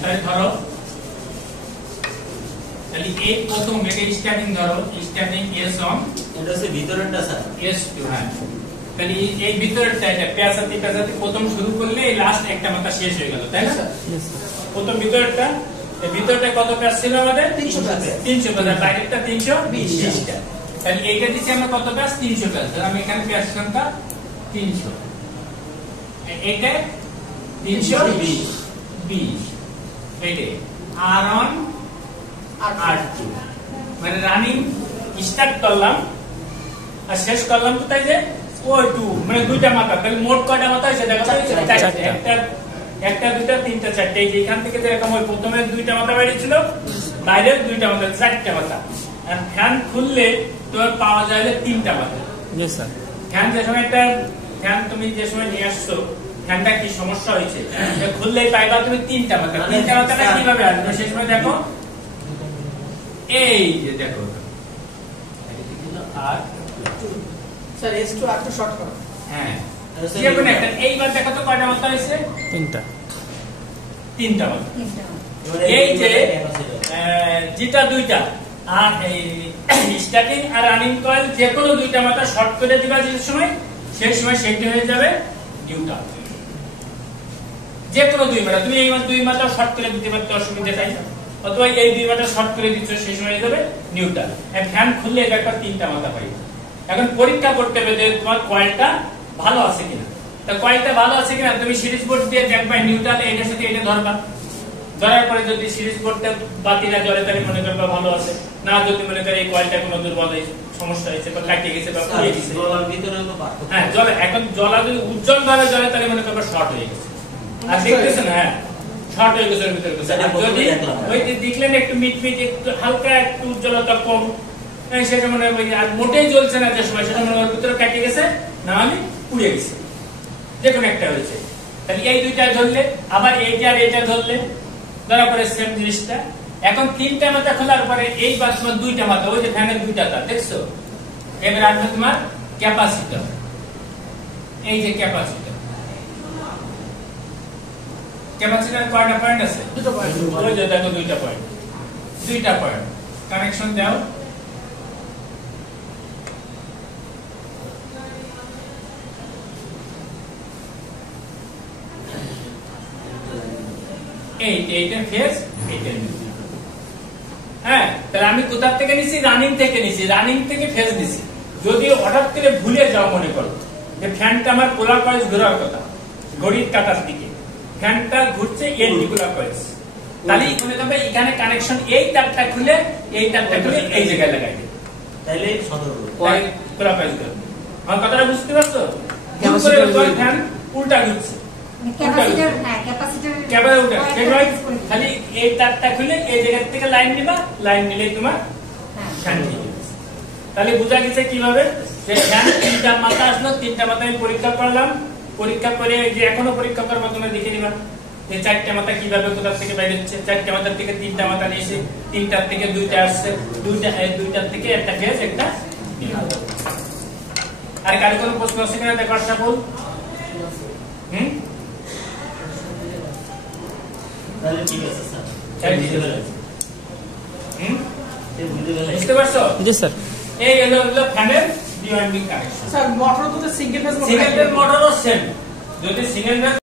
তাহলে ধরো তাহলে এই প্রথম এটা স্টার্টিং ধরো স্টার্টিং S1 এটা হচ্ছে ভিতরেরটা স্যার S2 হ্যাঁ তাহলে এই ভিতরেরটা এটা পেঁচাতে প্রথম শুরু করলে এই লাস্ট একটা মাথা শেষ হয়ে গেল তাই না প্রথম ভিতরেরটা এই ভিতরটা কত প্যাচ ছিল আমাদের 300 প্যাচ আর বাইরেরটা 320 টা তাহলে এইটা দিচ্ছি আমরা কত প্যাচ 300 প্যাচ তাহলে আমি এখানে প্যাচ সংখ্যা 300 এইটা 320 এইটা R1 R2 মানে রানিং স্টার্ট করলাম আর শেষ করলাম তো তাই যে O2 মানে দুইটা মাথা তাহলে মোট কয়টা মাথা হয়েছে দেখো একটা দুইটা তিনটা চারটে এই যে এখান থেকে যেরকম ওই প্রথমে দুইটা মাথা বেরিয়েছিল বাইরের দুইটা মাথা চারটা মাথা আর ফ্যান খুললে তোমার পাওয়া যায় তিনটা মাথা ফ্যান যে সময় একটা ফ্যান তুমি যে সময় নিয়ে আসছো ফ্যানটা কি সমস্যা হয়েছে খুললেই পাইবা তুমি তিনটা মাথা তিনটা মাথাটা কিভাবে আসবে সেই সময় দেখো এই যে দেখো আর স্যার S2 R2 শর্ট করো হ্যাঁ যেকোনো একটা এইবার দেখো তো কয়টা মাথা হয়েছে তিনটা মাথা এই যে যেটা দুইটা আর এই স্টার্টিং আর রানিং কয়েল যে কোনো দুইটা মাথা শর্ট করে দিবা যে সময় সেই সময় সেটি হয়ে যাবে নিউট্রাল যে কোনো দুই মাথা তুমি এই দুই মাথা শর্ট করে দিতে পারতে অসুবিধা নাই অথবা এই দুই মাথা শর্ট করে দিচ্ছ সেই সময় হয়ে যাবে নিউট্রাল আর ফ্যান খুললে একটা তিনটা মাথা পাই এখন পরীক্ষা করতে হবে যে তোমার কয়েলটা ভালো আছে কিনা তা কয়েলটা ভালো আছে কিনা তুমি সিরিজ বোর্ড দিয়ে দেখবা নিউট্রাল এটার সাথে এটা ধরবা ধরার পরে যদি সিরিজ বোর্ডটা বাতিটা জ্বলে তাহলে মনে করবা ভালো আছে না যদি মনে করে এই কয়েলটা কোনো দুর্বল সমস্যা হয়েছে বা কাটিয়ে গেছে বা পুড়ে গেছে জলার ভিতরে তো হ্যাঁ জ্বলে এখন জ্বলা যদি উজ্জ্বল ভাবে জ্বলে তাহলে মনে করবা শর্ট হয়ে গেছে আর দেখতেছেন হ্যাঁ শর্ট হয়ে গেছে ভিতরে যদি ওই যে দেখলেন একটু মিটমিট একটু হালকা একটু উজ্জ্বলতা কম সেটা মনে হয় আর মোটেই জ্বলছে না যে সময় সেটা মনে হয় ভিতরে কেটে গেছে না হলে পুড়ে গেছে যে কোনো একটা হয়েছে তাহলে এই দুইটা ধরলে আবার এইটা আর এটা ধরলে ধরার পরে সেম জিনিসটা এখন তিনটা মাথা খোলার পরে এই বাস দুইটা মাথা ওই যে ফ্যানের দুইটা তার দেখছো এবার আসবে তোমার ক্যাপাসিটর এই যে ক্যাপাসিটর কয়টা পয়েন্ট আছে দুটো পয়েন্ট ওই যে দেখো দুইটা পয়েন্ট কানেকশন দাও এইটা ফেজ এইটা হ্যাঁ তাহলে আমি কোথা থেকে নিছি রানিং থেকে ফেজ নিছি যদি হঠাৎ করে ভুলে যাও মনে করো যে ফ্যানটা আমার পোলার কয়েস ঘোরার কথা ঘড়ির কাঁটার দিকে ফ্যানটা ঘুরছে এন্টিকুলার কয়েস তাহলে মনে করবে এখানে কানেকশন এই তারটা খুলে এই জায়গায় লাগাই দেবে তাইলে সতর্ক পোলার কয়েস ঘুরবে আমার কথাটা বুঝতে পারছো ফ্যান উল্টা ঘুরছে খালি এই তারটা খুলে এই জায়গা থেকে লাইন নিবা লাইন নিলে তোমার ফ্যান ঠিক আছে তাহলে বোঝা গেছে কিভাবে যে ফ্যান তিনটা মাথা আসলো তিনটা মাথা আমি পরীক্ষা করলাম পরীক্ষা করে যে এখনো পরীক্ষা করার মাধ্যমে দেখে নিবা যে চারটা মাথা কিভাবে কোথা থেকে বাইরে হচ্ছে চারটা মাথার থেকে তিনটা মাথা নিয়েছে তিনটার থেকে দুইটা আসছে দুইটার থেকে একটা ফেজ একটা আর কারো কোনো প্রশ্ন আছে কিনা দেখো আশা বল তাহলে ঠিক আছে স্যার বুঝতে পারছো জি স্যার এই হলো ফ্যানের ডিওয়াইন্ডিং কানেকশন স্যার মোটর তো সিঙ্গেল ফেজ মোটরও সেম যদি সিঙ্গেল ফেজ